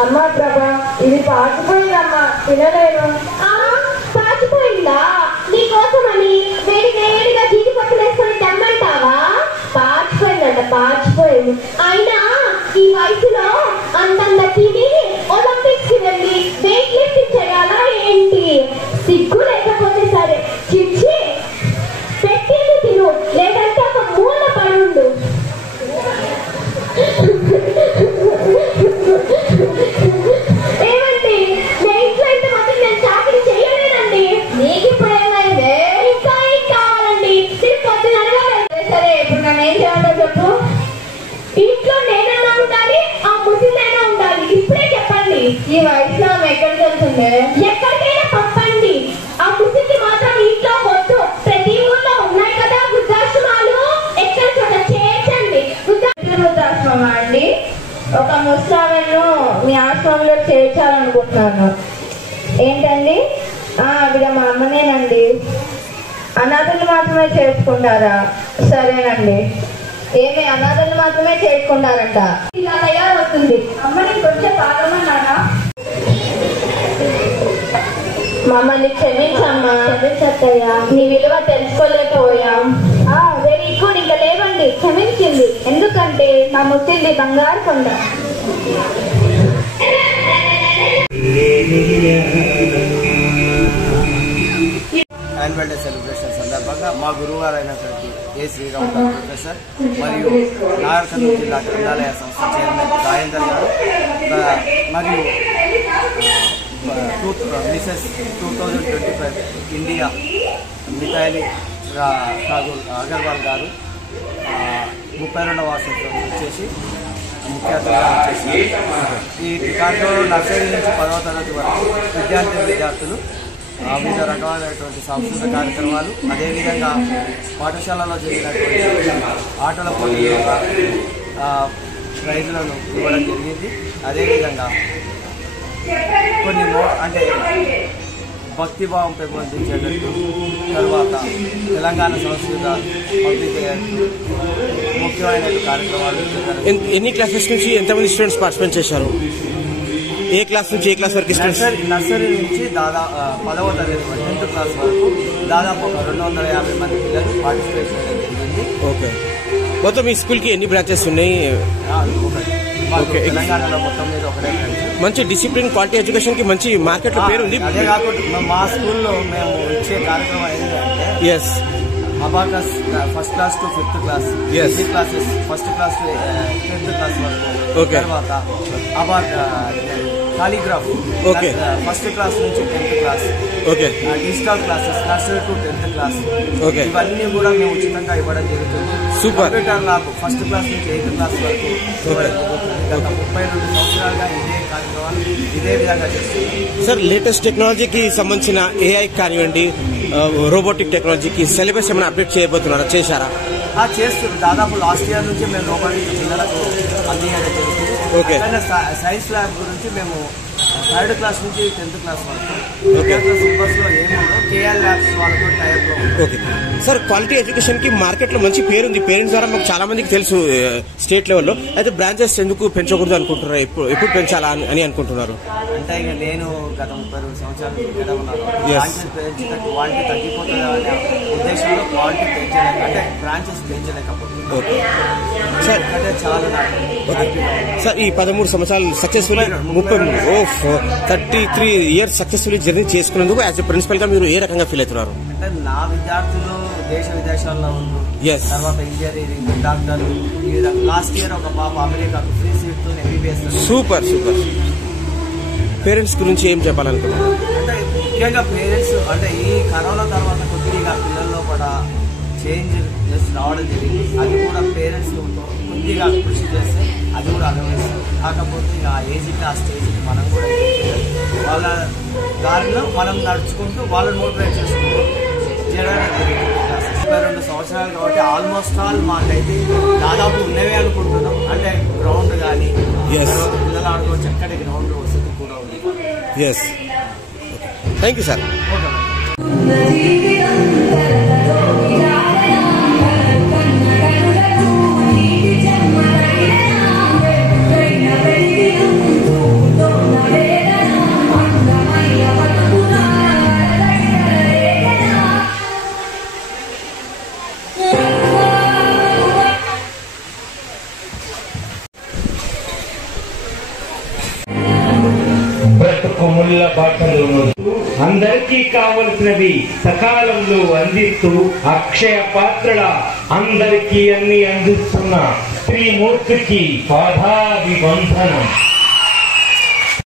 అమ్మా ప్రభా ఇది పాచిపోయిందమ్మా తినలేను. పాచిపోయిందా? నీకోసమని వేడి వేడిగా జీడిపప్పు వేసుకొని తెమ్మంటావా? పాచిపోయిందంట, పాచిపోయింది. అయినా ఈ వయసులో అంతంత తిని ఒలింపిక్స్ కి వెళ్ళి వెయిట్ లిఫ్టింగ్ చేయాలా ఏంటి? సిగ్గు లేకపోతే సరే చిచ్చి పెట్టింది తిను, లేదంటే ఒక మూల పడుండు. ఏమండి మీ ఇంట్లో ఇంత మాత్రం నేను చాకరీ చేయలేనండి. నీకు ఇప్పుడు ఏమైంది? ఇంకా ఏం కావాలండి? తిరుపతి అడగాలి. సరే ఇప్పుడు నేను ఏం చేయాలో చెప్పు. ఇంట్లో నేనైనా ఉండాలి, ఆ ముసిలైనా ఉండాలి. ఇప్పుడే చెప్పండి. ఈ వయసులో ఆమె ఎక్కడికి వెళ్తుంది? ఎక్కడికైనా పంపండి. ఆ ముసికి మాత్రం ఇంట్లో వద్దు. ప్రతి ఊర్లో ఉన్నాయి కదా వృద్ధాశ్రమాలు, ఎక్కడ చోట చేర్చండి. వృద్ధాశ్రమా అండి? ఒక ముసలామెను మీ ఆశ్రమంలో చేర్చాలనుకుంటున్నాను. ఏంటండి? ఆవిడ మా అమ్మనేనండి. అనాథలు మాత్రమే చేసుకుంటారా? సరేనండి. ఏమి అనాథలు మాత్రమే చేసుకుంటారంట? ఇలా తయారవుతుంది. అమ్మని కొంచెం బాగమన్నానా? మమ్మల్ని క్షమించమ్మా. క్షమించత్తయ్యా, నీ విలువ తెలుసుకోలేకపోయాం. వెరీ గుడ్, ఇంకా లేవండి. క్షమించింది. ఎందుకంటే మా ముట్టింది బంగారు కొండ. యాన్యువల్ డే సెలబ్రేషన్ సందర్భంగా మా గురువు గారు అయినటువంటి ఏ శ్రీరామ్ ప్రొఫెసర్ మరియు నాగర్కర్నూలు జిల్లా గ్రంథాలయ సంస్థ చైర్మన్ రాజేందర్ గారు మరియు మిసెస్ 2025 ఇండియా మిథాయిలి ఠాగూర్ అగర్వాల్ గారు 32వ వార్షికోత్సవం వచ్చేసి ముఖ్య అతిథిగా వచ్చేసారు. ఈ కార్యక్రమంలో నర్సరీ నుంచి 10వ తరగతి వరకు విద్యార్థులు వివిధ రకాలైనటువంటి సాంస్కృతిక కార్యక్రమాలు, అదేవిధంగా పాఠశాలలో జరిగినటువంటి ఆటల పోటీలు ప్రైజులను ఇవ్వడం జరిగింది. అదేవిధంగా కొన్ని అంటే భక్తిభావం పెంపొందించేటట్టు, తర్వాత తెలంగాణ సంస్కృత ముఖ్యమైన కార్యక్రమాలు. ఎన్ని క్లాసెస్ నుంచి ఎంతమంది స్టూడెంట్స్ పార్టిసిపేట్ చేశారు? ఏ క్లాస్ నుంచి ఏ క్లాస్ వరకు? నర్సరీ నుంచి దాదాపు 10వ తరగతి 10th క్లాస్ వరకు దాదాపు ఒక 250 మంది పిల్లలు పార్టిసిపేట్ చేయడం జరిగింది. ఓకే. మొత్తం మీ స్కూల్కి ఎన్ని బ్రాంచెస్ ఉన్నాయి? తెలంగాణలో మొత్తం మీద ఒకటే. మంచి డిసిప్లిన్, క్వాలిటీ ఎడ్యుకేషన్ కి మంచి మార్కెట్ లో పేరు ఉంది. అదే కాకుండా మా స్కూల్లో మేము ఇచ్చే కార్యక్రమం ఏంటంటే abacus 1st class to 5th class, classes 1st class to 10th class వరకు, తర్వాత కాలిగ్రాఫ్ 1st క్లాస్ నుంచి 10th class, digital classes nursery to 10th class, ఇవన్నీ కూడా మేము ఉచితంగా ఇవ్వడం జరుగుతుంది. కంప్యూటర్ ల్యాబ్ 1st క్లాస్ నుంచి 8th క్లాస్ వరకు గత 32 సంవత్సరాలుగా ఇదే కార్యక్రమాలు ఇదే విధంగా చేస్తున్నాం. సార్, లేటెస్ట్ టెక్నాలజీకి సంబంధించిన ఏఐ కానివ్వండి, రోబోటిక్ టెక్నాలజీకి సిలబస్ ఏమైనా అప్డేట్ చేయబోతున్నారా? చేశారా? చేస్తుంది. దాదాపు లాస్ట్ ఇయర్ నుంచి మేము రోబోటిక్ పిల్లలకు అందించడం జరుగుతుంది. సైన్స్ ల్యాబ్ గురించి మేము 3rd క్లాస్ నుంచి 10th క్లాస్ వరకు సిలబస్ లో ఏముందో కేఎల్ ల్యాబ్స్ వాళ్ళతో టైప్ లో. ఓకే సార్, క్వాలిటీ ఎడ్యుకేషన్ కి మార్కెట్ లో మంచి పేరుంది. పేరెంట్స్ ద్వారా మాకు చాలా మందికి తెలుసు స్టేట్ లెవెల్లో. అయితే బ్రాంచెస్ ఎందుకు పెంచకూడదు అనుకుంటున్నారు? ఎప్పుడు పెంచాలా అని అనుకుంటున్నారు? అంటే ఇక నేను గత 32 సంవత్సరాలు ఇక్కడ ఉన్నాను. బ్రాంచెస్ పెంచితే క్వాలిటీ తగ్గిపోతుంది అనే ఉద్దేశంలో క్వాలిటీ పెంచలేక, అంటే బ్రాంచెస్ పెంచలేకపోతుంది. సార్ అంటే చాలా సార్, ఈ 13 సంవత్సరాలు సక్సెస్ఫుల్ 33 years సక్సెస్ఫుల్లీ జర్నీ చేసుకున్నందుకు యాజ్ ఎ ప్రిన్సిపల్ గా మీరు ఏ రకంగా ఫీల్ అవుతున్నారు? అంటే నా విద్యార్థులు దేశ విదేశాల్లో ఉన్నారు. తర్వాత ఇంజనీరింగ్, డాక్టర్లు, ఈ విధంగా లాస్ట్ ఇయర్ ఒక పాప అమెరికాకు ఫ్రీ సీట్ తో MBBS. సూపర్. పేరెంట్స్ గురించి ఏం చెప్పాలనుకున్నారు? అంటే ముఖ్యంగా పేరెంట్స్ అంటే ఈ కరోనా తర్వాత కొద్దిగా పిల్లల్లో కూడా చేంజ్ రావడం జరిగింది. అది కూడా పేరెంట్స్ కొద్దిగా కృషి చేస్తే అది కూడా అనుభవిస్తారు. కాకపోతే ఆ ఏజ్కి ఆ స్టేజ్కి మనం కూడా వాళ్ళ దారిలో మనం నడుచుకుంటూ వాళ్ళని మోటివేట్ చేసుకుంటూ చేయడానికి జరిగింది. 32 సంవత్సరాలు కాబట్టి ఆల్మోస్ట్ ఆల్ మాకైతే దాదాపు ఉన్నవే అనుకుంటున్నాం. అంటే గ్రౌండ్ కానీ పిల్లలు ఆడుకో చక్కటి గ్రౌండ్ వసతి కూడా ఉంది. Thank you sir. బ్రతుకుముళ్ళ బాటలు అందరికీ కావలసినవి సకాలంలో అందిస్తూ అక్షయ పాత్రల అందరికీ అన్ని అందిస్తున్న శ్రీమూర్తికి పాదాభివందనం.